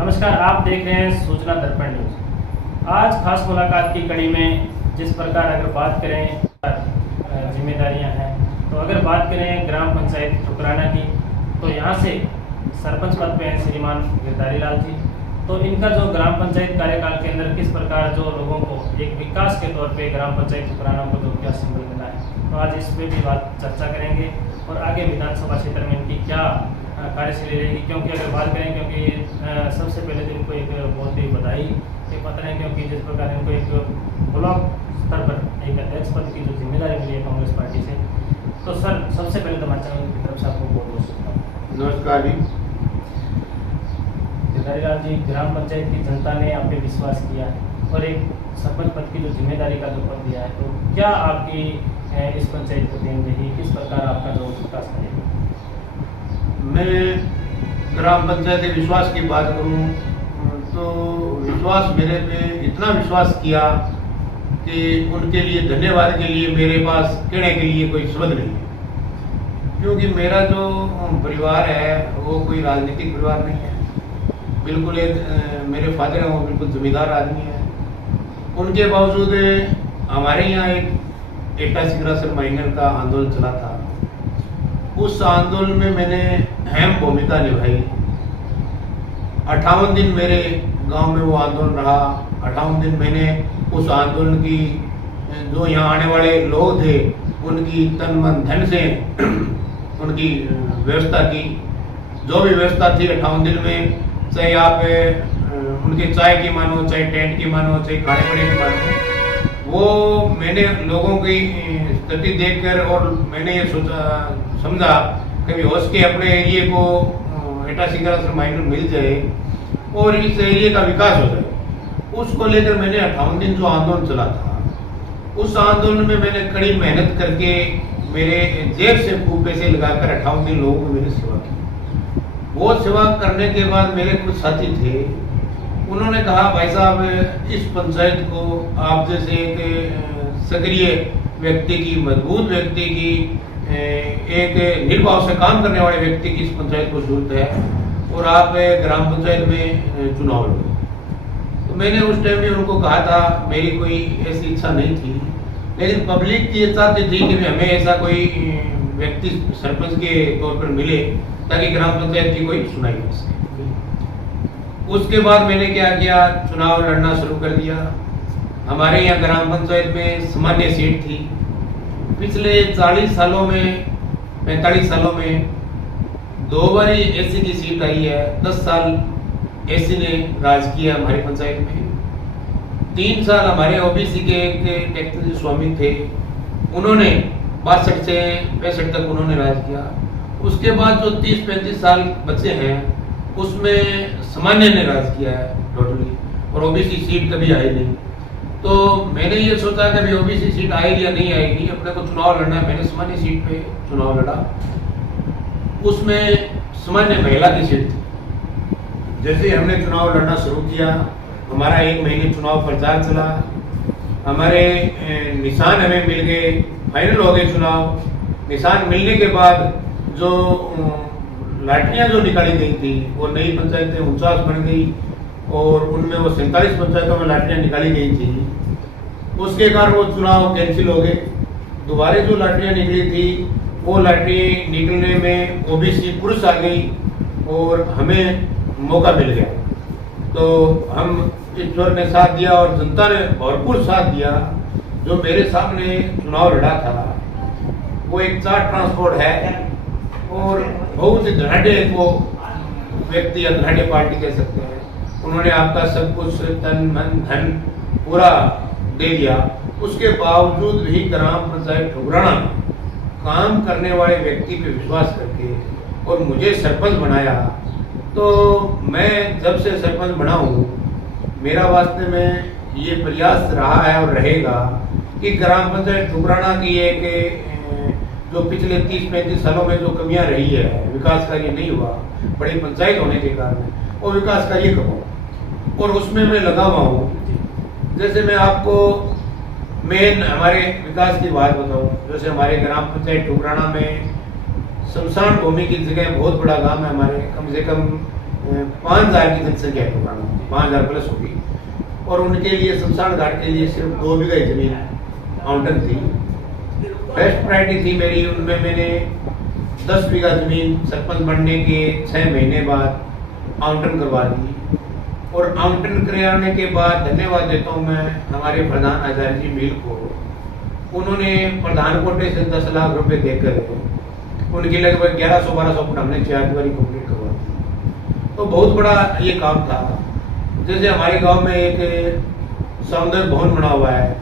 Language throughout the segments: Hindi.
नमस्कार, आप देख रहे हैं सूचना दर्पण न्यूज। आज खास मुलाकात की कड़ी में जिस प्रकार अगर बात करें जिम्मेदारियां हैं, तो अगर बात करें ग्राम पंचायत ठुकराना की, तो यहाँ से सरपंच पद पे हैं श्रीमान गिरधारी लाल जी। तो इनका जो ग्राम पंचायत कार्यकाल के अंदर किस प्रकार जो लोगों को एक विकास के तौर पे ग्राम पंचायत ठुकराना को जो क्या सिंबल मिला है, तो आज इस पर भी बात चर्चा करेंगे और आगे विधानसभा क्षेत्र में इनकी क्या कार्यशैली रहेगी। क्योंकि अगर बात करें, क्योंकि सबसे पहले तो इनको एक बहुत ही बधाई के पत्र है, क्योंकि जिस प्रकार इनको एक ब्लॉक स्तर पर एक अध्यक्ष पद की जो जिम्मेदारी मिली है कांग्रेस पार्टी से, तो सर सबसे पहले तो मैं चैनल की तरफ से आपको बहुत बहुत शुभकामनाएं। नमस्कार जी। गिरधारी लाल जी, ग्राम पंचायत की जनता ने आप पे विश्वास किया और एक सरपंच पद की जो जिम्मेदारी का जो पद दिया है, तो क्या आपकी इस पंचायत को देन रही, किस प्रकार आपका जो विकास करेगा? मैं ग्राम पंचायत के विश्वास की बात करूं तो विश्वास मेरे पे इतना विश्वास किया कि उनके लिए धन्यवाद के लिए मेरे पास कहने के लिए कोई शब्द नहीं है। क्योंकि मेरा जो परिवार है वो कोई राजनीतिक परिवार नहीं है। बिल्कुल एक मेरे फादर हैं, वो बिल्कुल जमींदार आदमी है। उनके बावजूद हमारे यहाँ एक 88 माइनर का आंदोलन चला था। उस आंदोलन में मैंने अहम भूमिका निभाई। 58 दिन मेरे गांव में वो आंदोलन रहा। 58 दिन मैंने उस आंदोलन की जो यहाँ आने वाले लोग थे उनकी तन मन धन से उनकी व्यवस्था की। जो भी व्यवस्था थी 58 दिन में, चाहे आप उनके चाय की मानो, चाहे टेंट की मानो, चाहे खाने पीने की मानो, वो मैंने लोगों की स्थिति देखकर और मैंने ये समझा कभी हो सके अपने एरिए को 88 माइनर मिल जाए और इस एरिए का विकास हो जाए। उसको लेकर मैंने 58 दिन जो आंदोलन चला था, उस आंदोलन में मैंने कड़ी मेहनत करके मेरे जेब से खूब पैसे लगाकर 58 दिन लोगों को मैंने सेवा की। वो सेवा करने के बाद मेरे कुछ साथी थे, उन्होंने कहा भाई साहब इस पंचायत को आप जैसे एक सक्रिय व्यक्ति की, मजबूत व्यक्ति की, एक निर्भाव से काम करने वाले व्यक्ति की इस पंचायत को जरूरत है और आप ग्राम पंचायत में चुनाव लड़ो। तो मैंने उस टाइम में उनको कहा था, मेरी कोई ऐसी इच्छा नहीं थी, लेकिन पब्लिक की इच्छा थी कि हमें ऐसा कोई व्यक्ति सरपंच के तौर पर मिले ताकि ग्राम पंचायत की कोई सुनाई हो सके। उसके बाद मैंने क्या किया, चुनाव लड़ना शुरू कर दिया। हमारे यहाँ ग्राम पंचायत में सामान्य सीट थी। पिछले 40 सालों में, 45 सालों में 2 बार एससी की सीट आई है। 10 साल एससी ने राज किया हमारी पंचायत में। 3 साल हमारे ओबीसी के टेक्निकल स्वामी थे, उन्होंने 62 से 65 तक उन्होंने राज किया। उसके बाद जो 30-35 साल बचे हैं उसमें सामान्य ने राज किया है टोटली, और ओबीसी सीट कभी आई नहीं। तो मैंने ये सोचा कि अभी ओबीसी सीट आएगी या नहीं आएगी, अपने को चुनाव लड़ना है। मैंने सामान्य सीट पे चुनाव लड़ा। उसमें सामान्य महिला की सीट थी। जैसे ही हमने चुनाव लड़ना शुरू किया, हमारा 1 महीने चुनाव प्रचार चला, हमारे निशान हमें मिल गए, फाइनल हो गए चुनाव। निशान मिलने के बाद जो लाठियां जो निकाली गई थी वो नई पंचायतें 49 बन गई और उनमें वो 47 पंचायतों में लाठियां निकाली गई थी। उसके कारण वो चुनाव कैंसिल हो गए। दोबारा जो लाठियां निकली थी वो लाठी निकलने में ओबीसी पुरुष आ गई और हमें मौका मिल गया। तो हम ईश्वर ने साथ दिया और जनता ने भरपूर साथ दिया। जो मेरे सामने चुनाव लड़ा था वो एक 4 ट्रांसपोर्ट है और बहुत ही धनाढ़े वो व्यक्ति या धनाढ़े पार्टी कह सकते हैं। उन्होंने आपका सब कुछ तन मन धन पूरा दे दिया। उसके बावजूद भी ग्राम पंचायत ठुकराना में काम करने वाले व्यक्ति पे विश्वास करके और मुझे सरपंच बनाया। तो मैं जब से सरपंच बना हूँ, मेरा वास्ते में ये प्रयास रहा है और रहेगा कि ग्राम पंचायत ठुकराना की एक जो पिछले 30-35 सालों में जो कमियां रही है, विकास कार्य नहीं हुआ बड़ी पंचायत होने के कारण, वो विकास कार्य करवाऊं और उसमें मैं लगा हुआ हूँ। जैसे मैं आपको मेन हमारे विकास की बात बताऊं, जैसे हमारे ग्राम पंचायत ठुकराना में शमशान भूमि की जगह बहुत बड़ा गांव है हमारे, कम से कम 5000 की जनसंख्या है, 5000 प्लस होगी। और उनके लिए शमशान घाट के लिए सिर्फ 2 बीघा जमीन आवंटन थी। फर्स्ट प्रायोरिटी थी मेरी, उनमें मैंने 10 बीघा जमीन सरपंच बनने के 6 महीने बाद आवंटन करवा दी। और आवंटन कराने के बाद धन्यवाद देता हूँ मैं हमारे प्रधान आचार्य जी मील को। उन्होंने प्रधान कोटे से 10 लाख रुपए देकर उनकी लगभग 1100-1200 फुट हमने 4 दीवारी कंप्लीट करवा दी। तो बहुत बड़ा ये काम था। जैसे हमारे गांव में एक सामुदायिक भवन बना हुआ है,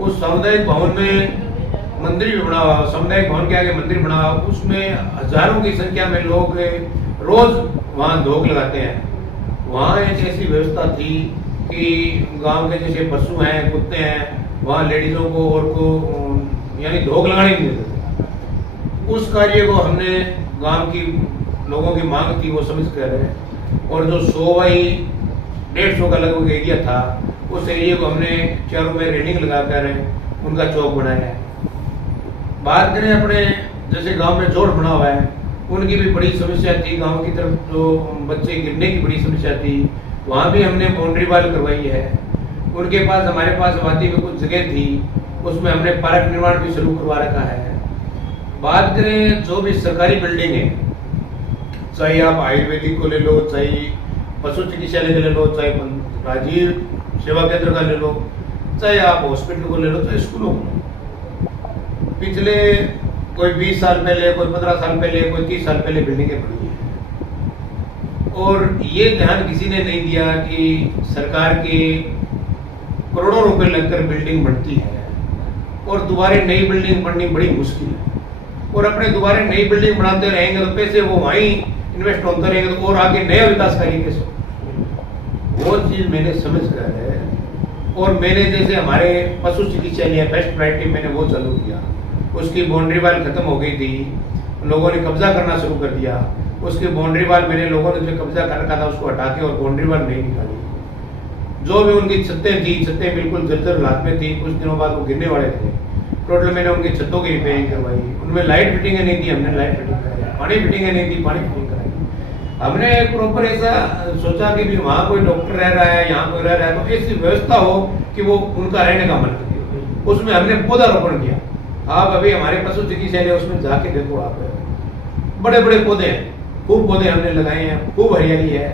उस सामुदायिक भवन में मंदिर भी बना हुआ, सामुदायिक भवन के आगे मंदिर बना हुआ, उसमें हजारों की संख्या में लोग रोज वहाँ धोख लगाते हैं। वहाँ एक ऐसी व्यवस्था थी कि गांव के जैसे पशु हैं, कुत्ते हैं, वहाँ लेडीजों को और को यानी धोख लगाने नहीं देते थे। उस कार्य को हमने गांव की लोगों की मांग थी वो समझ कर, और जो 100 बाई 150 का लगभग एरिया था, उस एरिया को हमने चारों में रेलिंग लगाकर उनका चौक बनाया है। बात करें अपने जैसे गांव में जोड़ बना हुआ है, उनकी भी बड़ी समस्या थी। गांव की तरफ जो बच्चे गिरने की बड़ी समस्या थी, वहाँ भी हमने बाउंड्री वाल करवाई है। उनके पास हमारे पास आबादी में कुछ जगह थी, उसमें हमने पार्क निर्माण भी शुरू करवा रखा है। बात करें जो भी सरकारी बिल्डिंग है, चाहे आप आयुर्वेदिक को ले लो, चाहे पशु चिकित्सालय का ले लो, चाहे राजीव सेवा केंद्र का ले लो, चाहे आप हॉस्पिटल को ले लो, चाहे स्कूलों को, पिछले कोई 20 साल पहले, कोई 15 साल पहले, कोई 30 साल पहले बिल्डिंगें बनी हैं। और ये ध्यान किसी ने नहीं दिया कि सरकार के करोड़ों रुपए लगकर बिल्डिंग बनती है और दोबारा नई बिल्डिंग बननी बड़ी मुश्किल है। और अपने दोबारा नई बिल्डिंग बनाते रहेंगे तो पैसे वो वहीं इन्वेस्ट होते रहेंगे, तो और आगे नया विकास करेंगे कैसे? वो चीज मैंने समझ कर है। और मैंने जैसे हमारे पशु चिकित्सालय फर्स्ट प्रायोरिटी मैंने वो चालू किया, उसकी बाउंड्री वाल खत्म हो गई थी, लोगों ने कब्जा करना शुरू कर दिया। उसकी बाउंड्री वाल मैंने लोगों ने जो कब्जा कर रखा था उसको हटा के और बाउंड्री वाल नहीं निकाली। जो भी उनकी छतें थी, छतें बिल्कुल जर्जर हालत में थी, कुछ दिनों बाद वो गिरने वाले थे। टोटल मैंने उनकी छतों की रिपेयरिंग करवाई। उनमें लाइट फिटिंग नहीं थी, हमने लाइट फिटिंग कराई। पानी फिटिंग नहीं थी, पानी फिटिंग कराई। हमने प्रॉपर ऐसा सोचा कि भी वहाँ कोई डॉक्टर रह रहा है, यहाँ कोई रह रहा है, तो ऐसी व्यवस्था हो कि वो उनका रहने का मन करे। उसमें हमने पौधारोपण किया। आप अभी हमारे पशु चिकित्सालय उसमें जाके देखो, आप बड़े बड़े पौधे हैं, खूब पौधे हमने लगाए हैं, खूब हरियाली है।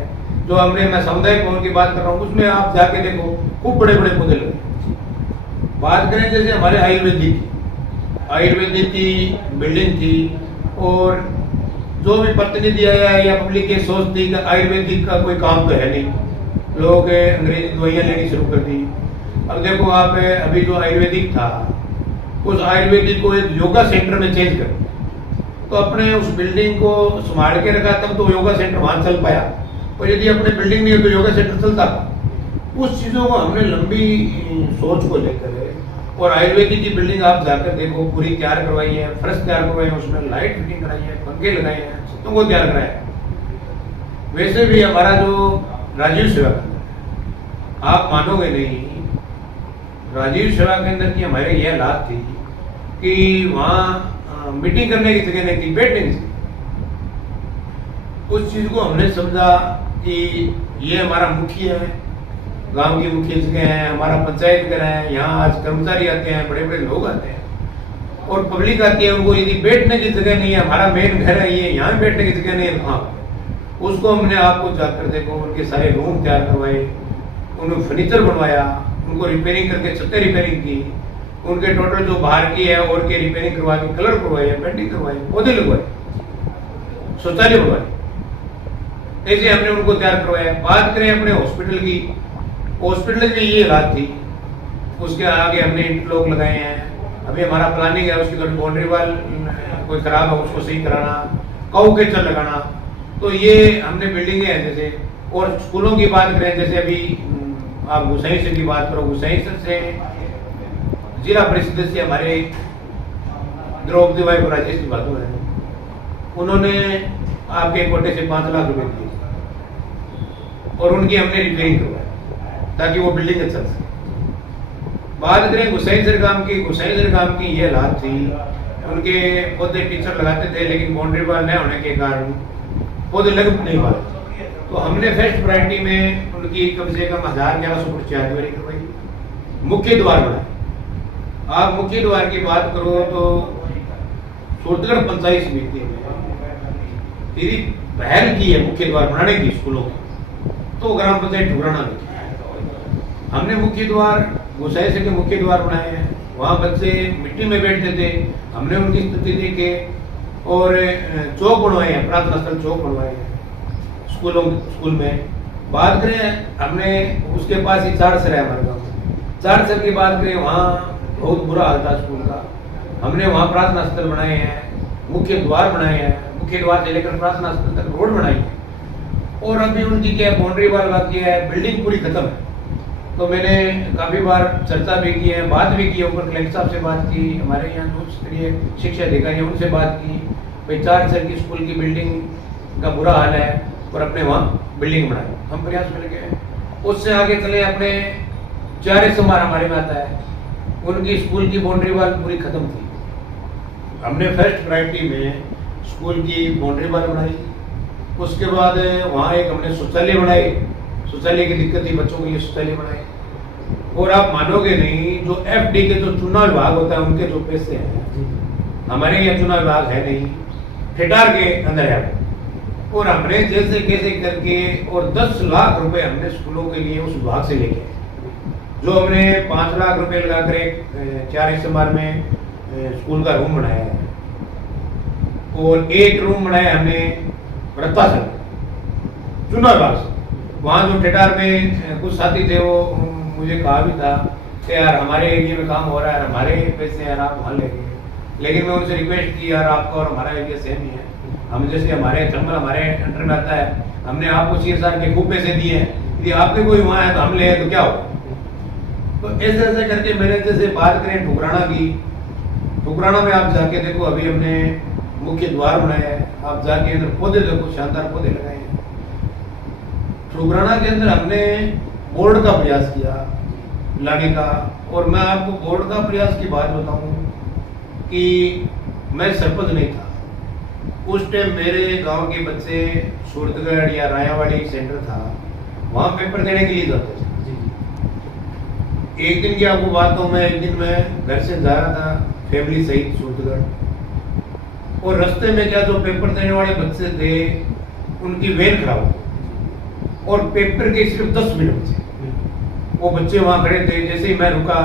जो हमने, मैं सामुदायिक भवन की बात कर रहा हूँ, उसमें आप जाके देखो खूब बड़े बड़े पौधे लगे। बात करें जैसे हमारे आयुर्वेदिक की बिल्डिंग थी, और जो भी प्रतिनिधि आया या पब्लिक की सोच थी कि आयुर्वेदिक का कोई काम तो है नहीं, लोगों के अंग्रेजी दवाइयाँ लेनी शुरू कर दी। अब देखो आप, अभी जो आयुर्वेदिक था उस आयुर्वेदिक को एक योगा सेंटर में चेंज कर, तो अपने उस बिल्डिंग को संभाल के रखा, तब तो योगा सेंटर वहां चल पाया। और यदि अपने बिल्डिंग नहीं है तो योगा सेंटर चलता था। उस चीजों को हमने लंबी सोच को लेकर, और आयुर्वेदिक की बिल्डिंग आप जाकर देखो, पूरी तैयार करवाई है, फर्श तैयार करवाई है, उसमें लाइट फिटिंग कराई है, पंखे लगाए हैं, छतों को तैयार कराया है। वैसे भी हमारा जो राजीव सेवा केंद्र, आप मानोगे नहीं, राजीव सेवा केंद्र की हमारे यह लाभ थी कि वहाँ मीटिंग करने की जगह नहीं थी, बैठने की। उस चीज को हमने समझा कि ये हमारा मुख्य है, गांव की मुख्य जगह है, हमारा पंचायत घर है, यहाँ आज कर्मचारी आते हैं, बड़े बड़े लोग आते हैं और पब्लिक आती है। उनको यदि बैठने की जगह नहीं है, हमारा मेन घर है ये, यहाँ बैठने की जगह नहीं है, कहाँ? उसको हमने आपको जाकर देखो, उनके सारे रूम तैयार करवाए, उन्होंने फर्नीचर बनवाया, उनको रिपेयरिंग करके छतें रिपेयरिंग की, उनके टोटल जो बाहर की है और के रिपेयरिंग करवा के कलर करवाए, पेंटिंग करवाई, पौधे लगवाए, शौचालय बनवाए, ऐसे हमने उनको तैयार करवाया। बात करें अपने हॉस्पिटल की, हॉस्पिटल की ये रात थी, उसके आगे हमने इंटरलॉक लगाए हैं। अभी हमारा प्लानिंग है उसकी थोड़ी बाउंड्री वाल कोई खराब है उसको सही कराना, काऊ के चल लगाना। तो ये हमने बिल्डिंगे हैं जैसे। और स्कूलों की बात करें, जैसे अभी आप गुसाई से की बात करो, गुसाई से जिला परिषद से हमारे द्रौपदी बाई राजेश की बात है, उन्होंने आपके कोटे से 5 लाख रुपए दिए और उनकी हमने रिपेयरिंग करवाई ताकि वो बिल्डिंग चल सके। बात करें गुसाईसर गांव की, गुसाईसर गांव की ये हालात थी, उनके पौधे टीचर लगाते थे, लेकिन बाउंड्री वॉल न होने के कारण पौधे लग नहीं पाए। तो हमने फर्स्ट प्रायोरिटी में उनकी कम से कम 1150 फुट चारदीवारी करवाई, मुख्य द्वार बनाए। आप मुख्य द्वार की बात करो तो सूरतगढ़ पंचायत समिति में यदि पहल की है मुख्य द्वार बनाने की स्कूलों की, तो ग्राम पंचायत ठुकराना में हमने मुख्य द्वार गोसाई से के मुख्य द्वार बनाए हैं। वहाँ बच्चे मिट्टी में बैठते थे, हमने उनकी स्थिति देखे और चौक बनवाए हैं, प्रार्थना स्थल चौक बनवाए हैं स्कूल में। बात करें हमने उसके पास ही चारसर है हमारे गाँव, चारसर की बात करें वहाँ बहुत बुरा हाल था स्कूल का। हमने वहाँ प्रार्थना स्थल बनाए हैं, मुख्य द्वार बनाए हैं, मुख्य द्वार से लेकर प्रार्थना स्थल तक रोड बनाई है। और अभी उनकी क्या बाउंड्री वॉल बाकी है, बिल्डिंग पूरी खत्म है। तो मैंने काफ़ी बार चर्चा भी की है, बात भी की, ऊपर कलेक्टर साहब से बात की, हमारे यहाँ जो स्तरीय शिक्षा अधिकारी उनसे बात की, भाई 4 सर की स्कूल की बिल्डिंग का बुरा हाल है और अपने वहाँ बिल्डिंग बनाए। हम प्रयास में लगे। उससे आगे चले अपने चारे समार हमारे में आता है, उनकी स्कूल की बाउंड्री वॉल पूरी खत्म थी। हमने फर्स्ट प्रायोरिटी में स्कूल की बाउंड्री वॉल बनाई। उसके बाद वहाँ एक हमने शौचालय बनाए, शौचालय की दिक्कत थी, बच्चों के लिए शौचालय बनाए। और आप मानोगे नहीं, जो एफडी के जो चुनाव विभाग होता है उनके जो पैसे हैं, हमारे यहाँ चुनाव विभाग है नहीं, ठेठार के अंदर है। और हमने जैसे कैसे करके और 10 लाख रुपए हमने स्कूलों के लिए उस विभाग से लेके, जो हमने 5 लाख रुपए लगाकर एक 4 इस्तेमाल में स्कूल का रूम बनाया है। और एक रूम बनाया हमने रत्तासर चुनाव विभाग से। वहाँ जो ठेठार में कुछ साथी थे, वो मुझे कहा भी था कि यार हमारे एरिया में काम हो रहा है, हमारे पैसे यार आप वहाँ लेंगे। लेकिन मैं उनसे रिक्वेस्ट की, यार आपका और हमारा एरिया सेम ही है, हम जैसे हमारे चंबल हमारे अंडर में आता है, हमने आपको CSR के खूब पैसे दिए हैं, यदि आपके कोई वहाँ है तो हम ले तो क्या हो। तो ऐसे ऐसे करके मैंने जैसे बात करें ठुकराना की, ठुकराना में आप जाके देखो, अभी हमने मुख्य द्वार बनाया है, आप जाके इधर पौधे देखो, शानदार पौधे लगाए हैं। ठुकराना के अंदर हमने बोर्ड का प्रयास किया लाने का। और मैं आपको बोर्ड का प्रयास की बात बताऊं कि मैं सरपंच नहीं था उस टाइम, मेरे गांव के बच्चे सूरतगढ़ या रायावाड़ी सेंटर था, वहां पेपर देने के लिए जाते थे। एक दिन की आपको बात तो मैं एक दिन मैं घर से जा रहा था फैमिली सहित सूरतगढ़, और रास्ते में क्या जो पेपर देने वाले बच्चे थे उनकी वैन खराब हो, और पेपर के सिर्फ 10 मिनट बचे। वो बच्चे वहाँ खड़े थे, जैसे ही मैं रुका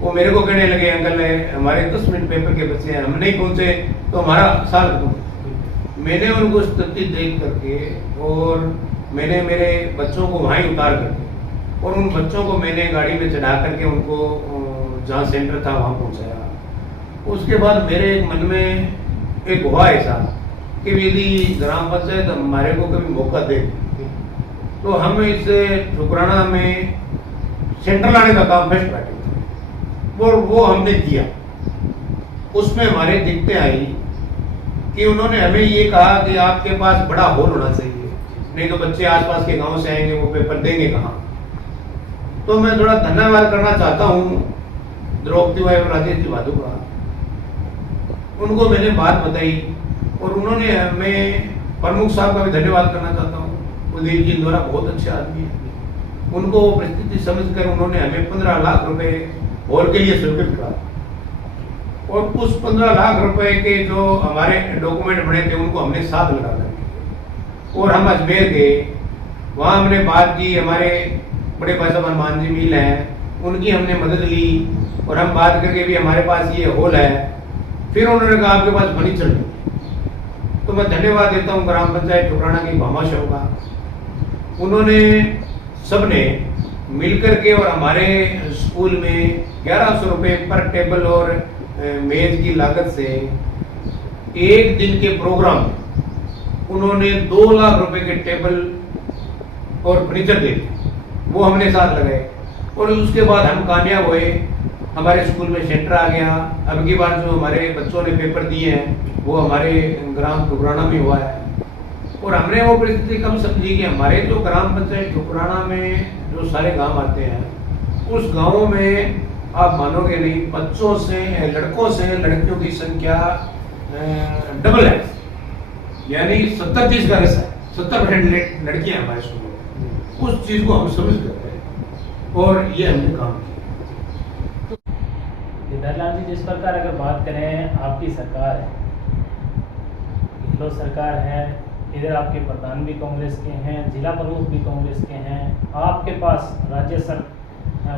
वो मेरे को कहने लगे, अंकल हमारे 10 मिनट पेपर के बच्चे हैं, हम नहीं पहुंचे तो हमारा साल खत्म। मैंने उनको स्थिति देख करके और मैंने मेरे बच्चों को वहाँ ही उतार करके और उन बच्चों को मैंने गाड़ी में चढ़ा करके उनको जहाँ सेंटर था वहाँ पहुँचाया। उसके बाद मेरे मन में एक हुआ ऐसा कि यदि ग्राम पंचायत हमारे को कभी मौका दे तो हम इस ठुकराना में सेंटर लाने का काम फर्स्ट प्रायोरिटी, और वो हमने किया। उसमें हमारे दिक्कतें आई कि उन्होंने हमें ये कहा कि आपके पास बड़ा हॉल होना चाहिए, नहीं तो बच्चे आसपास के गांव से आएंगे, वो पेपर देंगे कहाँ। तो मैं थोड़ा धन्यवाद करना चाहता हूँ द्रौपदी भाई और राजेश जी भादू का। उनको मैंने बात बताई और उन्होंने हमें, प्रमुख साहब का भी धन्यवाद करना चाहता हूँ, कुलदीप जी द्वारा बहुत अच्छे आदमी है। उनको परिस्थिति समझकर उन्होंने हमें 15 लाख रुपए हॉल के लिए स्वीकृत करा, और उस 15 लाख रुपए के जो हमारे डॉक्यूमेंट बने थे उनको हमने साथ लगा दिया। और हम अजमेर गए, वहाँ हमने बात की, हमारे बड़े भाई साहब हनुमान जी मिल हैं, उनकी हमने मदद ली और हम बात करके भी हमारे पास ये हॉल है। फिर उन्होंने कहा आपके पास फर्नीचर नहीं। तो मैं धन्यवाद देता हूँ ग्राम पंचायत ठुकराना की भामाशाह का। उन्होंने सबने मिलकर के और हमारे स्कूल में 1100 रुपये पर टेबल और मेज की लागत से एक दिन के प्रोग्राम उन्होंने 2 लाख रुपए के टेबल और फर्नीचर दे दिए, वो हमने साथ लगाए। और उसके बाद हम कामयाब हुए, हमारे स्कूल में सेंटर आ गया। अब की बार जो हमारे बच्चों ने पेपर दिए हैं वो हमारे ग्राम ठुकराना में हुआ है। और हमने वो परिस्थिति कब समझी कि हमारे जो ग्राम पंचायत ठुकराना में जो सारे गांव आते हैं, उस गांवों में आप मानोगे नहीं, बच्चों से, लड़कों से लड़कियों की संख्या डबल है, यानी 70-30 का रेशा है। 70% लड़कियां हैं हमारे स्कूल में। उस चीज को हम समझ करते हैं और ये हमने काम किया। धरलाल जी, जिस प्रकार अगर बात करें, आपकी सरकार है, गहलोत सरकार है, इधर आपके प्रधान भी कांग्रेस के हैं, जिला प्रमुख भी कांग्रेस के हैं, आपके पास राज्य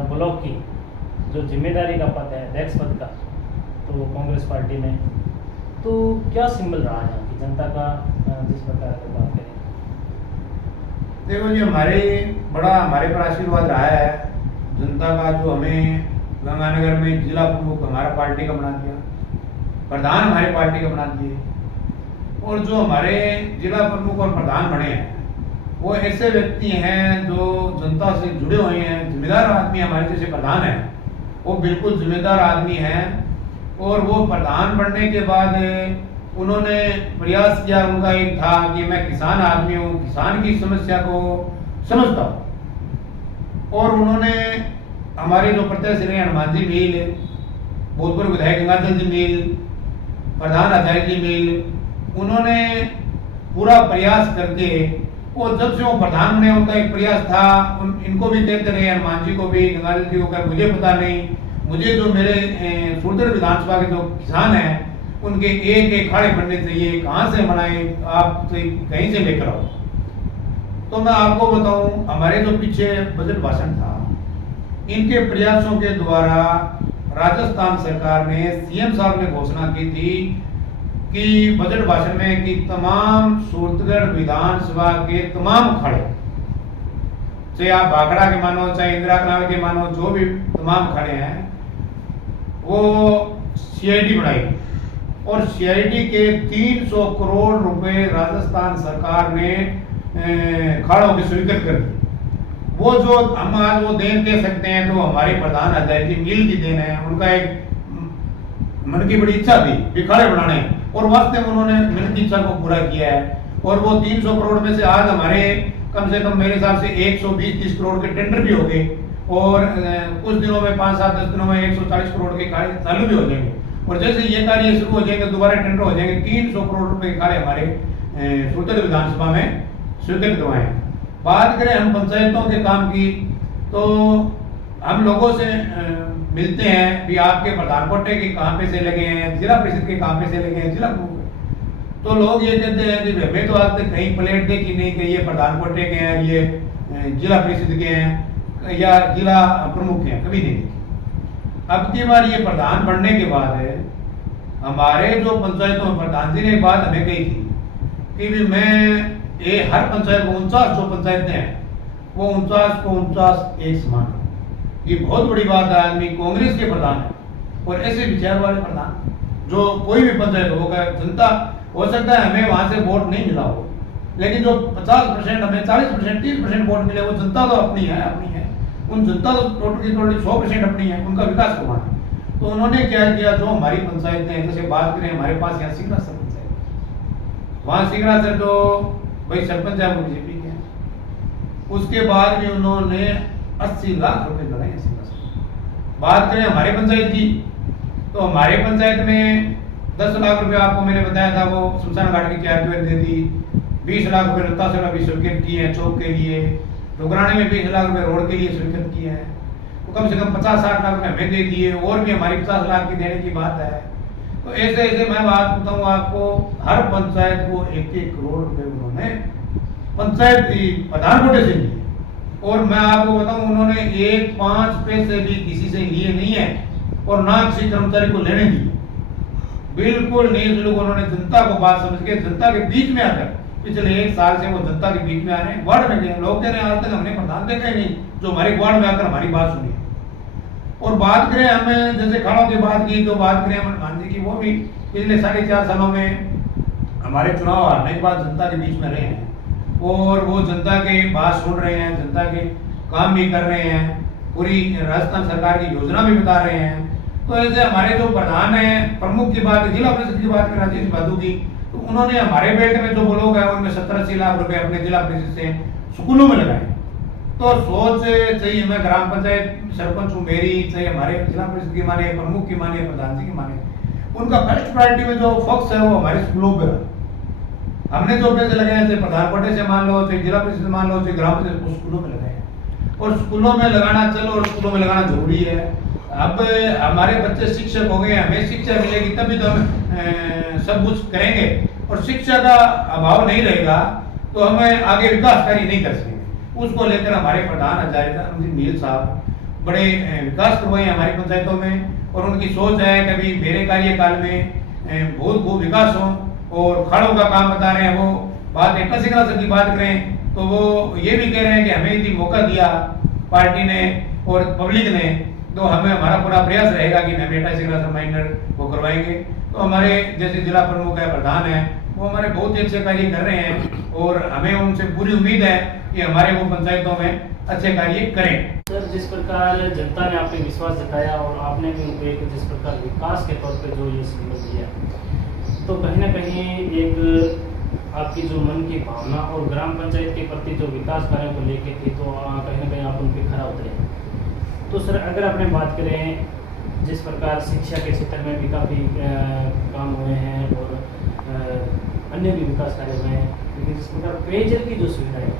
ब्लॉक की जो जिम्मेदारी का पद है, अध्यक्ष पद का, तो कांग्रेस पार्टी में, तो क्या सिंबल रहा है यहाँ की जनता का, जिस प्रकार अगर बात करें? देखो जी, हमारे पर आशीर्वाद रहा है जनता का, जो हमें गंगानगर में जिला प्रमुख हमारा पार्टी का बना दिया, प्रधान हमारे पार्टी का बना दिए, और जो हमारे जिला प्रमुख और प्रधान बने हैं वो ऐसे व्यक्ति हैं जो जनता से जुड़े हुए हैं, जिम्मेदार आदमी। हमारे जैसे प्रधान हैं वो बिल्कुल जिम्मेदार आदमी हैं, और वो प्रधान बनने के बाद उन्होंने प्रयास किया, उनका एक था कि मैं किसान आदमी हूँ, किसान की समस्या को समझता हूँ, और उन्होंने हमारे जो प्रत्याशी रहे हनुमान जी मील, भूतपूर्व विधायक गंगाधर जी मील, प्रधान आचार्य जी मील, उन्होंने पूरा प्रयास करके, और जब से वो प्रधान बने उनका एक प्रयास था, इनको भी कहते रहे, हनुमान जी को भी, गंगाधर जी को कर, मुझे पता नहीं, मुझे जो मेरे सूरदर विधानसभा के जो किसान हैं उनके एक एक खाड़े बनने चाहिए, कहाँ से बनाए, आप कहीं से लेकर आओ। तो मैं आपको बताऊं, हमारे जो पीछे बजट भाषण था, इनके प्रयासों के द्वारा राजस्थान सरकार ने, सीएम साहब ने घोषणा की थी कि बजट भाषण में कि तमाम सूरतगढ़ विधानसभा के तमाम खड़े, चाहे आप भाखड़ा के मानो, चाहे इंदिरा कनाल के मानो, जो भी तमाम खड़े हैं, वो सीआईडी बनाई, और सीआईडी के 300 करोड़ रुपए राजस्थान सरकार ने खाड़ों की स्वीकृत कर दी। वो जो हम आज वो देन कह सकते हैं, तो हमारे प्रधान आचार्य जी मील की देन है। उनका एक मन की बड़ी इच्छा थी कि खाड़े बनाने, और वास्तव में उन्होंने मन की इच्छा को पूरा किया है। और वो 300 करोड़ में से आज हमारे कम से कम मेरे हिसाब से 120-30 करोड़ के टेंडर भी हो गए, और कुछ दिनों में 5-7-10 दिनों में 140 करोड़ के खाड़े चालू भी हो जाएंगे, और जैसे ये कार्य शुरू हो जाएंगे दोबारा टेंडर हो जाएंगे। 300 करोड़ रुपए के खाड़े हमारे सूरतगढ़ विधानसभा में स्वीकृत करवाए हैं। बात करें हम पंचायतों के काम की, तो हम लोगों से मिलते हैं भी आपके प्रधान कोटे के कहाँ पैसे लगे हैं, जिला परिषद के कहाँ पैसे लगे हैं, जिला प्रमुख, तो लोग ये कहते हैं कि हमें तो आज तक कहीं प्लेट देखी नहीं कि ये प्रधान कोटे के हैं, ये जिला परिषद के हैं या जिला प्रमुख के हैं, कभी नहीं देखी। अब की बार ये प्रधान बनने के बाद हमारे जो पंचायतों में प्रधान जी ने एक बात हमें कही थी कि भी मैं ये हर पंचायत को 49 जो पंचायतें हैं वो 49 को 49 एक समान है। ये बहुत बड़ी बात है। आदमी कांग्रेस के प्रधान है, और ऐसे विचार वाले प्रधान जो कोई भी पंचायत होगा, जनता हो सकता है हमें वहां से वोट नहीं मिला हो, लेकिन जो 50% हमें 40% 30% वोट मिले, वो जनता तो अपनी है। उन जनता तो टोटल की टोटल 100% अपनी है, उनका विकास करवाना है। तो उन्होंने क्या किया, जो हमारी पंचायतें हैं, जैसे बात करें हमारे पास यहाँ सिंगरा सर पंचायत, वहाँ सिंगरा सर तो भाई सरपंच है वो बीजेपी के हैं, उसके बाद भी उन्होंने 80 लाख रुपए लगाए सिंगरा सर। बात करें हमारे पंचायत की, तो हमारे पंचायत में 10 लाख रुपए आपको मैंने बताया था, वो शमशान घाट की क्यारियत दे दी। 20 लाख रुपए रत्तासरा भी स्वीकृत किए हैं चौक के लिए, डुगराने में 20 लाख रुपए रोड के लिए स्वीकृत किए हैं, तो कम से कम 50-60 लाख रुपए हमें दे दिए, और भी हमारी 50 लाख की देने की बात है। तो ऐसे ऐसे मैं बात बताऊँ आपको, हर पंचायत को 1-1 करोड़ रुपए उन्होंने पंचायत प्रधान कोटे से लिए, और मैं आपको बताऊं उन्होंने 1-5 पैसे भी किसी से लिए नहीं है, और ना किसी कर्मचारी को लेने दिए। बिल्कुल निःशुल्क उन्होंने जनता को बात समझ के, जनता के बीच में आकर, पिछले 1 साल से वो जनता के बीच में आ रहे हैं। वार्ड में गए, लोग कह रहे हैं आज तक हमने प्रधान देखा ही नहीं जो हमारे वार्ड में आकर हमारी बात सुनी। और बात करें हमें जैसे खाड़ों की बात की, तो बात करें हनुमान जी की, वो भी पिछले 4.5 सालों में हमारे चुनाव हारने के बाद जनता के बीच में रहे हैं, और वो जनता के बात सुन रहे हैं, जनता के काम भी कर रहे हैं, पूरी राजस्थान सरकार की योजना भी बता रहे हैं। तो ऐसे हमारे जो प्रधान है, प्रमुख की बात, जिला परिषद की बात करें राजेश बादू की, तो उन्होंने हमारे बेल्ट में जो लोग हैं उनमें 70-80 लाख रुपए अपने जिला परिषद से स्कूलों में लगाए, तो सोच चाहिए, मैं ग्राम पंचायत सरपंच हूँ, मेरी चाहे हमारे जिला परिषद की माने, प्रमुख की माने, प्रधान जी की माने, उनका फर्स्ट प्रायोरिटी में जो फोकस है वो हमारे स्कूलों पर है। हमने जो पैसे लगाए थे प्रधान कोटे से मान लो, चाहे जिला परिषद मान लो, चाहे ग्राम पंचायत, वो स्कूलों में लगाए हैं। और स्कूलों में लगाना चलो, और स्कूलों में लगाना जरूरी है। अब हमारे बच्चे शिक्षक हो गए, हमें शिक्षा मिलेगी तभी तो हम सब कुछ करेंगे, और शिक्षा का अभाव नहीं रहेगा तो हमें आगे विकास कार्य नहीं कर सकेंगे। उसको लेकर हमारे प्रधान आचार्य मील साहब बड़े विकास करवाए हमारी पंचायतों में, और उनकी सोच है कभी मेरे कार्यकाल में बहुत विकास हो। और खाड़ों का काम बता रहे हैं, वो बात एकता सिंगला सर की बात करें तो वो ये भी कह रहे हैं कि हमें यदि मौका दिया पार्टी ने और पब्लिक ने तो हमें हमारा पूरा प्रयास रहेगा कि हम एकता सिंगला सर माइनर वो करवाएंगे। तो हमारे जैसे जिला प्रमुख है, प्रधान है, वो हमारे बहुत ही अच्छे कार्य कर रहे हैं, और हमें उनसे पूरी उम्मीद है कि हमारे वो पंचायतों में अच्छे कार्य करें। सर, जिस प्रकार जनता ने आप पे विश्वास जताया और आपने भी उनको एक जिस प्रकार विकास के तौर पे जो ये समझ दिया, तो कहीं ना कहीं एक आपकी जो मन की भावना और ग्राम पंचायत के प्रति जो विकास कार्यों को लेके थी, तो कहीं ना कहीं आप उन पे खरा उतरे। तो सर, अगर आपने बात करें जिस प्रकार शिक्षा के क्षेत्र में भी काफ़ी काम हुए हैं और अन्य भी विकास कार्य हुए हैं, लेकिन जिस प्रकार पेयजल की जो सुविधा है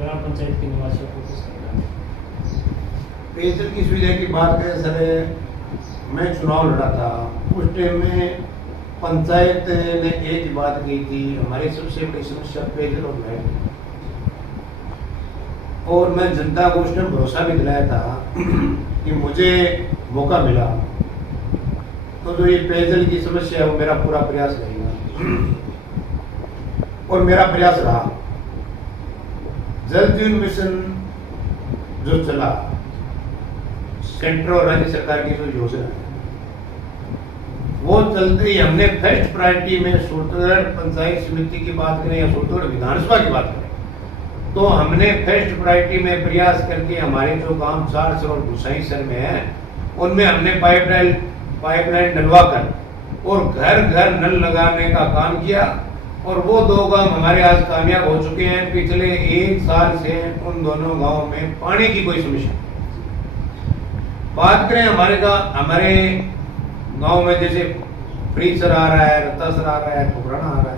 ग्राम पंचायत के निवासियों को किस प्रकार पेयजल की सुविधा की बात करें सर, मैं चुनाव लड़ा था उस टाइम में पंचायत ने एक ही बात की थी, हमारी सबसे बड़ी समस्या पेयजल और लाइट। और मैं जनता को उस टाइम भरोसा भी दिलाया था कि मुझे मौका मिला तो जो ये पेयजल की समस्या है वो मेरा पूरा प्रयास रहेगा, और मेरा प्रयास रहा। जल जीवन मिशन जो चला, सेंट्रल और राज्य सरकार की जो योजना है, वो चलते ही हमने फर्स्ट प्रायोरिटी में सूरतगढ़ पंचायत समिति की बात करें या सूरतगढ़ विधानसभा की बात करें, तो हमने फर्स्ट प्रायोरिटी में प्रयास करके हमारे जो गांव 4 सर और गुसाई सर में है, उनमें हमने पाइपलाइन डलवा कर और घर घर नल लगाने का काम किया। और वो 2 गांव हमारे आज कामयाब हो चुके हैं। पिछले 1 साल से उन दोनों गांवों में पानी की कोई समस्या नहीं। बात करें हमारे गांव में जैसे फ्रीसर आ रहा है, रत्तासर आ रहा है, ठुकराना आ रहा है,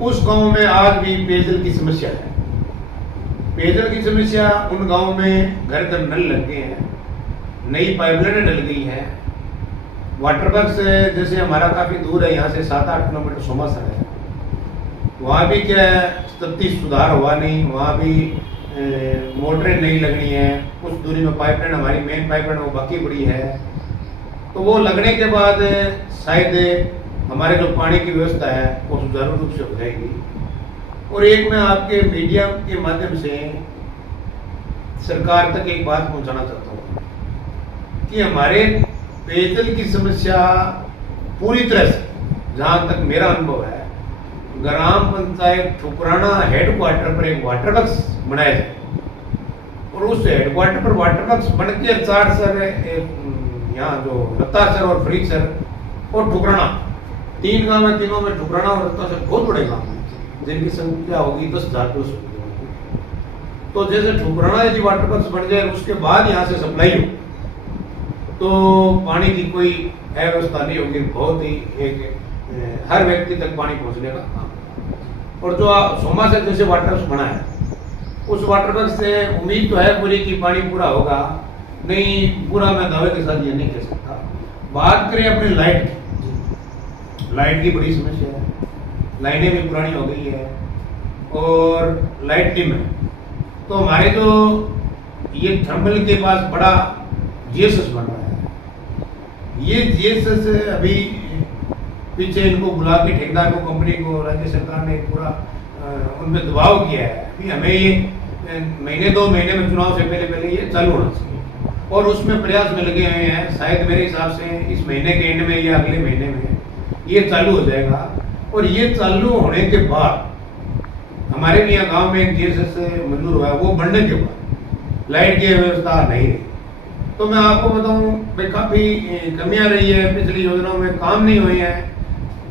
उस गांव में आज भी पेयजल की समस्या है। पेयजल की समस्या उन गांव में घर घर नल लग गए हैं, नई पाइपलाइनें डल गई हैं। वाटर वर्क्स जैसे हमारा काफी दूर है, यहाँ से 7-8 किलोमीटर सोमासर है, वहाँ भी क्या है तत्ती सुधार हुआ नहीं, वहाँ भी मोटरें नहीं लगनी है। कुछ दूरी में पाइपलाइन, हमारी मेन पाइपलाइन वो बाकी पड़ी है, तो वो लगने के बाद शायद हमारे जो पानी की व्यवस्था है वो सुचारू रूप से हो जाएगी। और एक मैं आपके मीडिया के माध्यम से सरकार तक एक बात पहुंचाना चाहता हूँ कि हमारे पेयजल की समस्या पूरी तरह से, जहाँ तक मेरा अनुभव है, ग्राम पंचायत ठुकराना हेडक्वार्टर पर एक वाटर वर्क्स बनाया जाए, और उस हेडक्वार्टर पर वाटर वर्क्स बन के 4 सर, यहाँ जो रत्तासर और फ्रीसर और ठुकराना 3 गांव है, तीनों में ठुकराना और रत्तासर बहुत बड़े गांव हैं जिनकी संख्या होगी 10,000 प्लस होगी। तो जैसे ठुकराना यदि वाटर वर्क्स बन जाए, उसके बाद यहाँ से सप्लाई हो तो पानी की कोई अव्यवस्था नहीं होगी, बहुत ही एक हर व्यक्ति तक पानी पहुंचने का काम। और जो सोमा से जैसे वाटर वर्क्स बना है, उस वाटर वर्क्स से उम्मीद तो है पूरी कि पानी पूरा होगा, नहीं पूरा मैं दावे के साथ ये नहीं कह सकता। बात करें अपनी लाइट की बड़ी समस्या है, लाइनें भी पुरानी हो गई है और लाइट डिम है। तो हमारे जो ये थर्मल के पास बड़ा जीएसएस बन रहा है, ये जीएसएस अभी पीछे इनको बुला के ठेकेदार को, कंपनी को राज्य सरकार ने पूरा उन पर दबाव किया है कि हमें ये महीने 2 महीने में चुनाव से पहले ये चालू होना चाहिए, और उसमें प्रयास में लगे हुए हैं। शायद मेरे हिसाब से इस महीने के एंड में या अगले महीने में ये चालू हो जाएगा। और ये चालू होने के बाद हमारे भी यहाँ गाँव में एक जीएसएस मंजूर हुआ है, वो बढ़ने के बाद लाइट की व्यवस्था नहीं रही। तो मैं आपको बताऊं भाई काफ़ी कमियां रही है, पिछली योजनाओं में काम नहीं हुए हैं।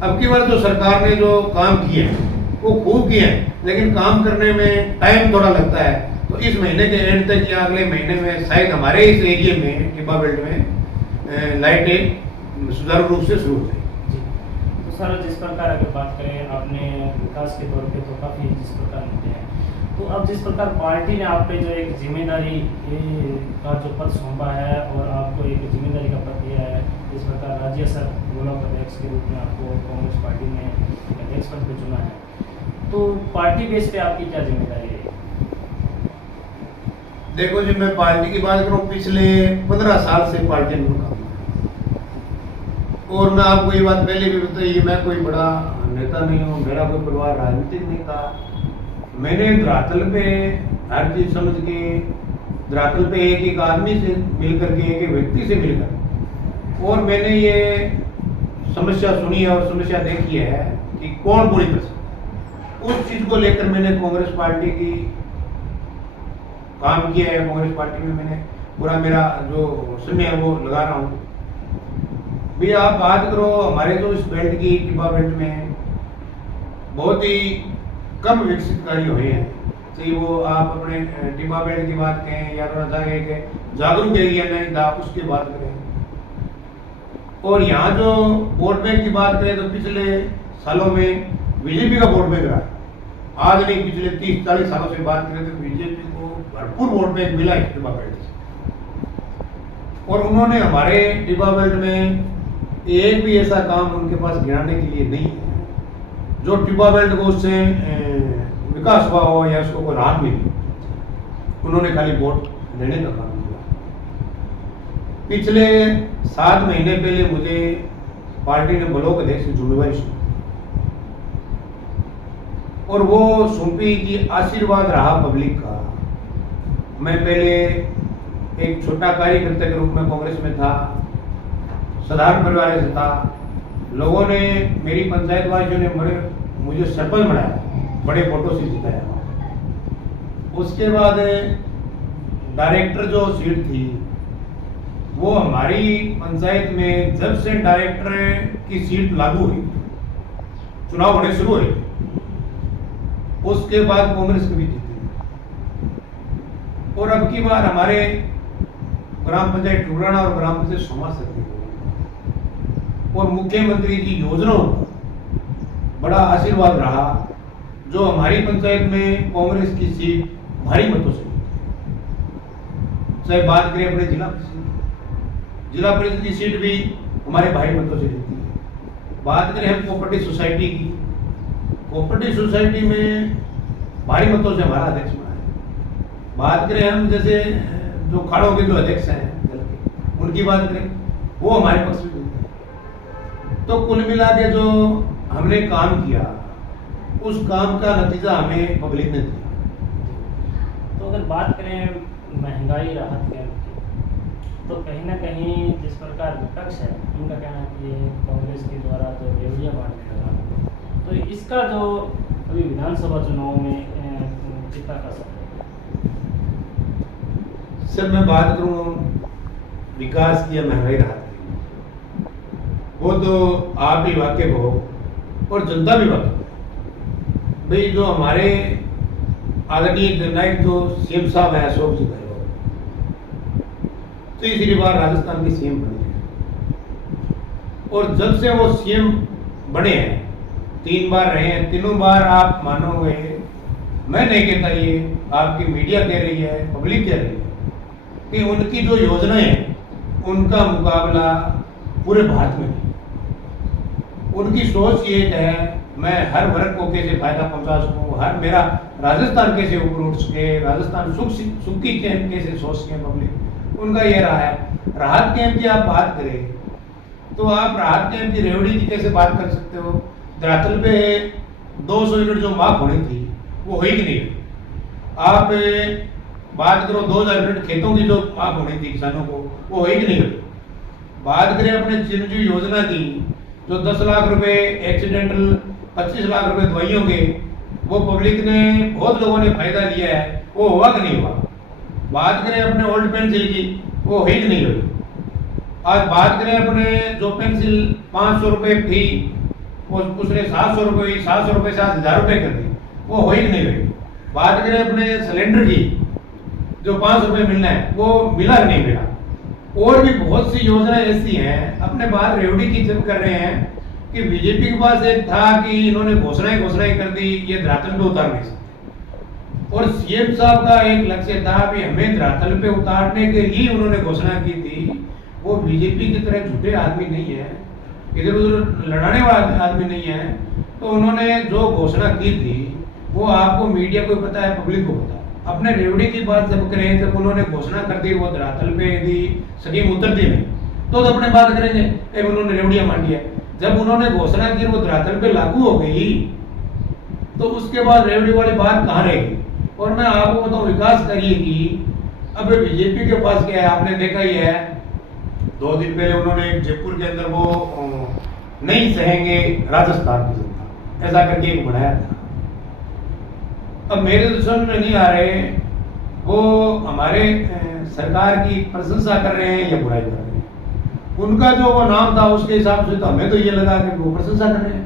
अब की बार जो सरकार ने जो काम किए हैं वो खूब किए हैं, लेकिन काम करने में टाइम थोड़ा लगता है। तो इस महीने के एंड तक या अगले महीने में शायद हमारे इस एरिया में टिब्बा बेल्ट में लाइटें सुचारू रूप से शुरू हो जाएगी। जी। तो सर जिस प्रकार अगर बात करें आपने विकास के तौर पे तो काफ़ी जिस प्रकार मुद्दे हैं, तो अब जिस प्रकार पार्टी ने आप पे जो एक जिम्मेदारी का जो पद सौंपा है और आपको एक जिम्मेदारी का पद दिया है, इस प्रकार राज्य सर ब्लॉक अध्यक्ष के रूप में आपको कांग्रेस पार्टी ने अध्यक्ष पद पे चुना है, तो पार्टी बेस पे आपकी क्या जिम्मेदारी है? देखो जी, मैं पार्टी की बात करूं, पिछले 15 साल से पार्टी में काम कर रहा हूं। और मैं आपको ये बात पहले भी बताई, मैं कोई बड़ा नेता नहीं हूं, मेरा कोई परिवार राजनीतिक नहीं था। मैंने धरातल पे हर चीज समझ के, धरातल पे एक एक आदमी से मिलकर के, एक एक व्यक्ति से मिलकर, और मैंने ये समस्या सुनी है और समस्या देखी है कि कौन पूरी कर सकता, उस चीज को लेकर मैंने कांग्रेस पार्टी की काम किया है। कांग्रेस पार्टी में मैंने पूरा मेरा जो समय है वो लगा रहा हूँ। भी आप बात करो हमारे जो इस बेल्ट की, टिब्बा बेल्ट में बहुत ही कम विकसित कार्य हुए हैं। चाहे वो आप अपने टिब्बा बेल्ट की बात करें या जागरूक एरिया नहीं था उसकी बात करें, और यहाँ जो वोट बैंक की बात करें तो पिछले सालों में बीजेपी का वोट बैंक रहा। आज नहीं, पिछले 30-40 सालों से बात करें तो बीजेपी को भरपूर वोट बैंक मिला है टिब्बा बेल्ट से। और उन्होंने हमारे टिब्बा बेल्ट में एक भी ऐसा काम उनके पास गिनाने के लिए नहीं है जो टिब्बा बेल्ट को उससे विकास हुआ हो या उसको कोई राहत मिली। उन्होंने खाली वोट लेने का काम किया। पिछले 7 महीने पहले मुझे पार्टी ने ब्लॉक अध्यक्ष की जिम्मेवारी सौंपी, और वो सौंपी कि आशीर्वाद रहा पब्लिक का। मैं पहले एक छोटा कार्यकर्ता के रूप में कांग्रेस में था, साधारण परिवार से था। लोगों ने, मेरी पंचायत वासियों ने मुझे सरपंच बनाया, बड़े वोटों से जिताया। उसके बाद डायरेक्टर जो सीट थी वो हमारी पंचायत में जब से डायरेक्टर की सीट लागू हुई, चुनाव होने शुरू हुए, उसके बाद कांग्रेस कभी जीती। और अब की बार हमारे ग्राम पंचायत टुकराना और ग्राम पंचायत सोमा सकती और मुख्यमंत्री की योजनाओं का बड़ा आशीर्वाद रहा, जो हमारी पंचायत में कांग्रेस की सीट भारी मतों से, चाहे बात करें अपने जिला परिषद की सीट भी हमारे भारी मतों से जीती है। बात करें हम कोऑपरेटिव सोसाइटी की, कोऑपरेटिव सोसाइटी में भारी मतों से हमारा अध्यक्ष बना है। बात करें हम जैसे जो खाड़ों के जो अध्यक्ष हैं उनकी बात करें, वो हमारे पक्ष में मिलते हैं। तो कुल मिला के जो हमने काम किया उस काम का नतीजा हमें पब्लिक ने दिया। तो अगर बात करें महंगाई राहत कैंप की, तो कहीं ना कहीं जिस प्रकार विपक्ष है उनका कहना है कि कांग्रेस के द्वारा जो रेवड़ियाँ बांटने लगा, तो इसका जो अभी विधानसभा चुनाव में कितना का असर है? सर मैं बात करूँ विकास की या महंगाई राहत की, वो तो आप भी वाकिफ हो और जनता भी वाकिफ है। भाई जो हमारे आदरणीय जननायक जो सीएम साहब हैं अशोक जी गहलोत, तीसरी बार राजस्थान के सीएम बने हैं, और जब से वो सीएम बने हैं 3 बार रहे हैं, तीनों बार आप मानोगे, मैं नहीं कहता, ये आपकी मीडिया कह रही है, पब्लिक कह रही है कि उनकी जो योजनाएं हैं उनका मुकाबला पूरे भारत में नहीं। उनकी सोच ये है मैं हर वर्ग को कैसे फायदा पहुंचा सकूं, हर मेरा राजस्थान कैसे ऊपर उठ सके, राजस्थान सुख की कैसे सोच सके पब्लिक, उनका ये रहा है। राहत कैंप की आप बात करें तो आप राहत कैंप की रेवड़ी की कैसे बात कर सकते हो? धरातल पे 200 यूनिट जो माफ होनी थी वो हुई कि नहीं? आप बात करो 2000 यूनिट खेतों की जो माफ होनी थी किसानों को, वो हुई कि नहीं हुई? बात करें अपने चिरंजीवी योजना की, जो 10 लाख रुपए एक्सीडेंटल, 25 लाख रुपए दवाइयों के, वो पब्लिक ने, बहुत लोगों ने फायदा लिया है, वो हुआ कि नहीं हुआ? बात करें अपने ओल्ड पेंसिल की, वो हुई कि नहीं हुई? आज बात करें अपने जो पेंसिल 500 रुपए थी उसने 700 रुपये से 1000 रुपये कर दी, वो हो ही नहीं रही। बात करें अपने सिलेंडर की, जो 500 रुपये मिलना है वो मिला नहीं मिला। और भी बहुत सी योजनाएं ऐसी हैं। अपने बात रेवड़ी की जब कर रहे हैं कि बीजेपी के पास एक था कि इन्होंने घोषणाएं कर दी, ये धरातल पे उतार नहीं सकते। और सीएम साहब का एक लक्ष्य था कि हमें धरातल पे उतारने के लिए उन्होंने घोषणा की थी। वो बीजेपी की तरह झूठे आदमी नहीं है, इधर उधर लड़ाने वाला आदमी नहीं है। तो उन्होंने जो घोषणा की थी वो आपको मीडिया को पता है, पब्लिक को पता है। अपने रेवड़ी की बात जब करें, जब उन्होंने घोषणा कर दी, वो धरातल पे यदि स्कीम उतरती नहीं तो अपने बात करेंगे उन्होंने रेवड़िया मान लिया। जब उन्होंने घोषणा की वो धरातल पे लागू हो गई तो उसके बाद रेवड़ी वाली बात कहाँ रहेगी। और मैं आपको बताऊं, विकास करिए कि अब बीजेपी के पास क्या है, आपने देखा ही है। 2 दिन पहले उन्होंने जयपुर के अंदर वो नहीं सहेंगे राजस्थान की जनता, ऐसा करके एक बनाया था। अब मेरे तो समझ में नहीं आ रहे वो हमारे सरकार की प्रशंसा कर रहे हैं या बुराई कर रहे हैं। उनका जो वो नाम था उसके हिसाब से तो हमें तो ये लगा कि वो प्रशंसा कर रहे हैं।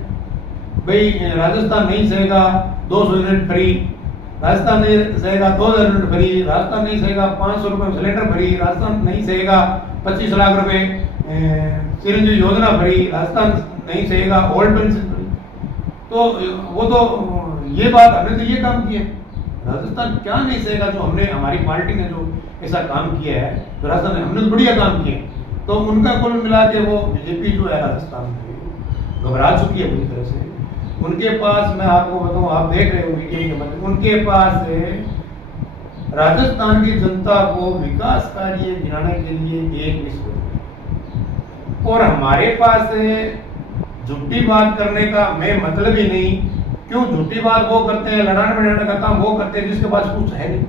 भाई राजस्थान नहीं सहेगा 200 यूनिट फ्री, राजस्थान नहीं सहेगा 2000 यूनिट फ्री, राजस्थान नहीं सहेगा 500 रुपये सिलेंडर फ्री, राजस्थान नहीं सहेगा 25 लाख रुपए चिरंजीवी योजना फ्री, राजस्थान नहीं सहेगा ओल्ड पेंशन फ्री। तो वो तो ये बात हमने तो ये काम किया। राजस्थान क्या नहीं सहेगा, जो हमने हमारी पार्टी ने जो ऐसा काम किया है, तो राजस्थान हमने तो बढ़िया काम किया। तो उनका कुल मिला के वो बीजेपी जो है राजस्थान में घबरा चुकी है पूरी तरह से। उनके पास मैं आपको बताऊं, आप देख रहे हो मीडिया के मतलब, उनके पास राजस्थान की जनता को विकास कार्य गिनाने के लिए एक निष्पत्ति, और हमारे पास झूठी बात करने का मैं मतलब ही नहीं। क्यों झूठी बात वो करते हैं, लड़ाने बढ़ाने का काम वो करते हैं जिसके पास कुछ है नहीं।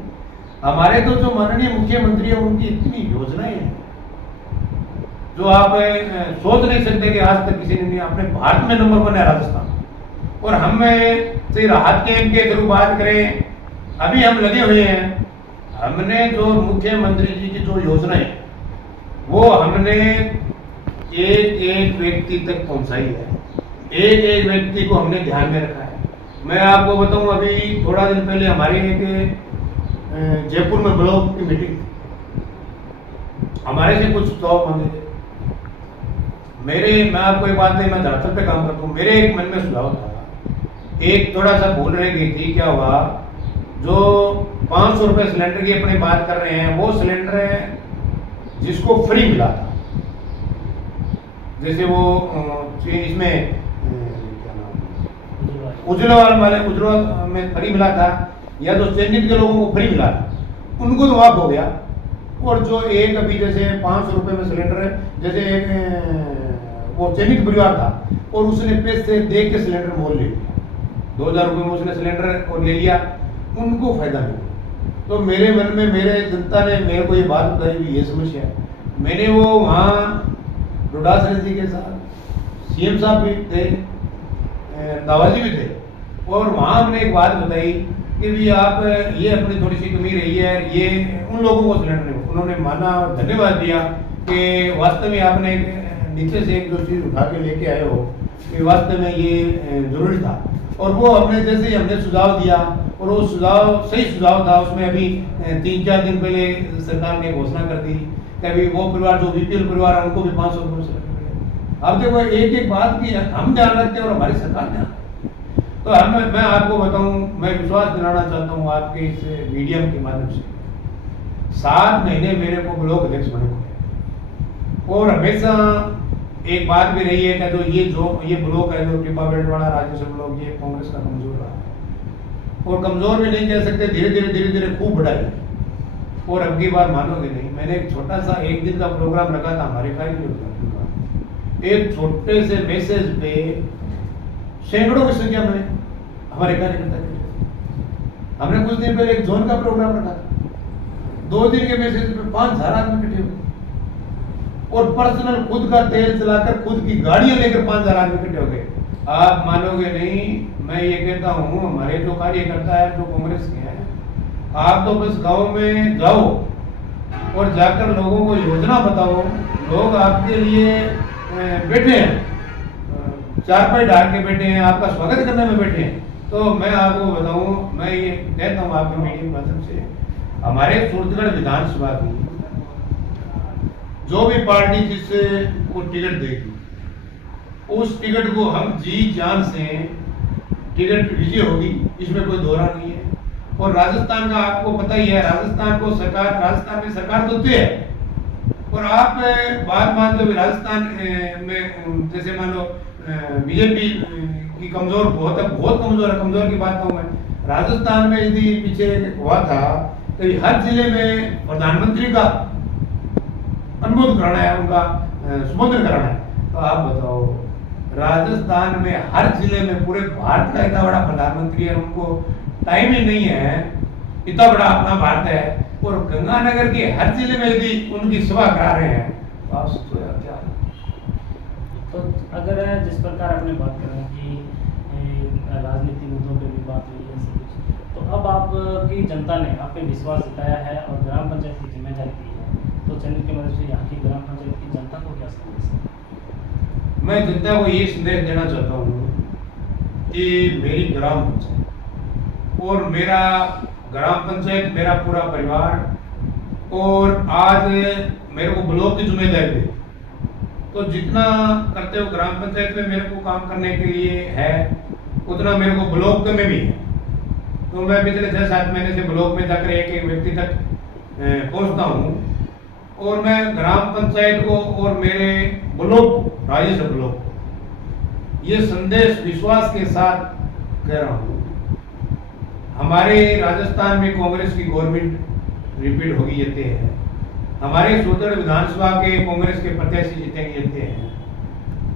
हमारे तो जो माननीय मुख्यमंत्री है उनकी इतनी योजनाएं हैं जो आप सोच नहीं सकते कि आज तक किसी ने नहीं। अपने भारत में नंबर 1 है राजस्थान। और हम से राहत कैंप के थ्रू बात करें, अभी हम लगे हुए हैं। हमने जो मुख्यमंत्री जी की जो योजनाएं वो हमने एक एक व्यक्ति तक पहुंचाई है, एक एक व्यक्ति को हमने ध्यान में रखा है। मैं आपको बताऊं, अभी थोड़ा दिन पहले हमारी एक जयपुर में ब्लॉक की मीटिंग, हमारे से कुछ सुझाव मांगे थे। मैं आपको एक बात नहीं, मैं धरातल पे काम करता हूँ। मेरे एक मन में सुझाव था, एक थोड़ा सा भूल रह गई थी। क्या हुआ, जो 500 रुपये सिलेंडर की अपनी बात कर रहे हैं, वो सिलेंडर जिसको फ्री मिला था, जैसे वो इसमें उज्ज्वला में फ्री मिला था, या जो चयनित के लोगों को फ्री मिला था उनको तो माफ हो गया। और जो एक अभी जैसे 500 रुपये में सिलेंडर है, जैसे एक वो चयनित परिवार था और उसने पैसे दे के सिलेंडर मोल ले लिया, 2000 रुपये में उसने सिलेंडर और ले लिया, उनको फायदा मिला। तो मेरे मन में मेरे जनता ने मेरे को ये बात बताई भी ये समस्या है। मैंने वो वहाँ डोडासरा जी के साथ सीएम साहब भी थे, दावाजी भी थे, और वहाँ हमने एक बात बताई कि भी आप ये अपनी थोड़ी सी कमी रही है, ये उन लोगों को सिलेंडर नहीं। उन्होंने माना और धन्यवाद दिया कि वास्तव में आपने नीचे से एक जो चीज़ उठा के लेके आए हो कि वास्तव में ये जरूरी था। और वो हमने जैसे ही हमने सुझाव दिया, और वो सुझाव सही सुझाव था। उसमें अभी 3-4 दिन पहले सरकार ने घोषणा कर दी कि अभी वो परिवार जो बीपीएल परिवार है उनको भी 500 रुपये सिलेंडर। अब देखो एक एक बात की हम ध्यान रखते हैं और हमारी सरकार ध्यान। तो मैं आपको बताऊं, मैं विश्वास दिलाना चाहता हूं आपके इस मीडियम के माध्यम से, 7 महीने मेरे को ब्लॉक अध्यक्ष बने हुए, और हमेशा एक बात भी रही है कि ये ब्लॉक है जो टिब्बा बेल्ट वाला राज्य ब्लॉक, ये कांग्रेस का कमजोर रहा है। और कमजोर भी नहीं कह सकते, धीरे धीरे खूब बढ़ा है। और अब की बार मानोगे नहीं, मैंने एक छोटा सा 1 दिन का प्रोग्राम रखा था हमारे कार्यकर्ता, एक छोटे से मैसेज पे सैकड़ों की संख्या में हमारे कार्यकर्ता थे। हमने कुछ दिन पहले एक जोन का प्रोग्राम रखा था, 2 दिन के मैसेज पे 5000 आदमी इकट्ठे हुए, और पर्सनल खुद का तेल चलाकर खुद की गाड़ियां लेकर 5000 आदमी इकट्ठे हो गए। आप मानोगे नहीं, मैं ये कहता हूँ हमारे जो कार्यकर्ता है जो कांग्रेस के हैं, आप तो बस गांव में जाओ और जाकर लोगों को योजना बताओ, लोग आपके लिए बैठे हैं। चारपाई डाल के बैठे हैं, आपका स्वागत करने में बैठे हैं। तो मैं आपको बताऊं, मैं ये कहता हूं आपके मीडिया के माध्यम से, हमारे सूरतगढ़ विधानसभा की जो भी पार्टी जिसको टिकट देगी उस टिकट को हम जी जान से टिकट विजय होगी, इसमें कोई दोहरा नहीं है। और राजस्थान का आपको पता ही है, राजस्थान में सरकार तो है, और आप बात मानते हो राजस्थान में जैसे मान लो बीजेपी की कमजोर बहुत कमजोर है। कमजोर की बात कहूँ मैं, राजस्थान में यदि पीछे हुआ था तो हर जिले में प्रधानमंत्री का अनुमोदन कराना है, उनका संबोधन कराना है। तो आप बताओ, राजस्थान में हर जिले में पूरे भारत का इतना बड़ा प्रधानमंत्री है, उनको टाइम ही नहीं है, इतना बड़ा अपना भारत है, और गंगानगर के हर जिले में यदि उनकी सभा करा रहे हैं तो आप सोचो यार क्या। तो अगर जिस प्रकार आपने बात कर रहे हैं कि राजनीतिक मुद्दों पे भी बात हुई है सब कुछ, तो अब आपकी जनता ने आप पे विश्वास जताया है और ग्राम पंचायत की जिम्मेदारी दी है, तो चैनल की मदद से यहाँ की ग्राम पंचायत की जनता को क्या संदेश है? मैं जनता को ये संदेश देना चाहता हूँ कि मेरी ग्राम पंचायत और मेरा ग्राम पंचायत मेरा पूरा परिवार, और आज मेरे को ब्लॉक की जिम्मेदारी दी, तो जितना करते हो ग्राम पंचायत में मेरे को काम करने के लिए है, उतना मेरे को ब्लॉक में भी है। तो मैं पिछले 6-7 महीने से ब्लॉक में जाकर एक एक व्यक्ति तक पहुंचता हूं, और मैं ग्राम पंचायत को और मेरे ब्लॉक राजेश्वर ब्लॉक को ये संदेश विश्वास के साथ कह रहा हूं, हमारे राजस्थान में कांग्रेस की गवर्नमेंट रिपीट होगी ये तय है। हमारे सूरतगढ़ विधानसभा के कांग्रेस के प्रत्याशी जीतेंगे ये तय है,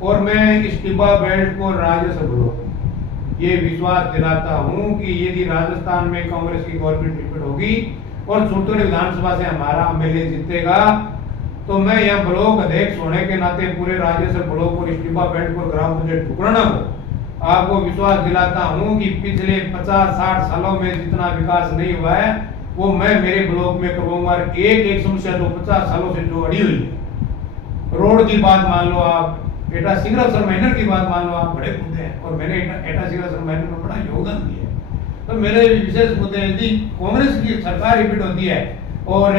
और मैं इस टिब्बा बेल्ट को राजेश्वर ब्लॉक ये विश्वास दिलाता हूं कि यदि राजस्थान में कांग्रेस की गवर्नमेंट रिपीट होगी और सूरतगढ़ विधानसभा से हमारा एमएलए जीतेगा, तो मैं यहाँ ब्लॉक अध्यक्ष होने के नाते पूरे राजेश्वर ब्लॉक और इस टिब्बा बेल्ट को ग्राम पंचायत टुकराना को आपको विश्वास दिलाता हूं कि पिछले 50-60 सालों में जितना विकास नहीं हुआ है वो मैं मेरे ब्लॉक में करवाऊंगा। एक समस्या जो 50 सालों से जो अड़ी हुई है, रोड की बात मान लो आप, एटा सिंगरा सरमाइनर की बात मान लो आप, बड़े मुद्दे हैं, और मैंने एटा सिंगरा सरमाइनर में बड़ा योगदान दिया है। तो मेरे विशेष मुद्दे यदि कांग्रेस की सरकार रिपीट होती है और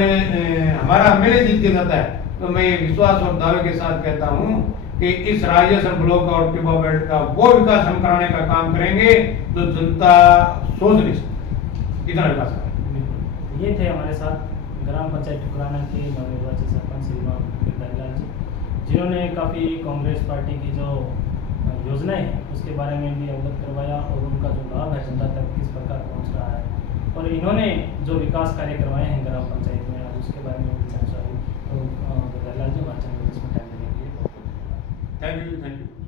हमारा एमएलए जीत के जाता है, तो मैं ये विश्वास और दावे के साथ कहता हूँ कि इस राजेश्वर ब्लॉक और टिब्बा बेल्ट का वो विकास हम कराने का काम करेंगे जो जनता सोच नहीं सकती, इतना विकास करेंगे। ये थे हमारे साथ ग्राम पंचायत टुकराना के नवनिर्वाचित सरपंच श्रीमान दरियालाल जी, जिन्होंने काफ़ी कांग्रेस पार्टी की जो योजनाएं हैं उसके बारे में भी अवगत करवाया, और उनका जो लाभ है जनता तक किस प्रकार पहुंच रहा है, और इन्होंने जो विकास कार्य करवाए हैं ग्राम पंचायत में आज उसके बारे में भी चर्चा हुई। तो दरियालाल जी हमारे चैनल में इसमें टाइम देने के लिए बहुत बहुत धन्यवाद। Thank you.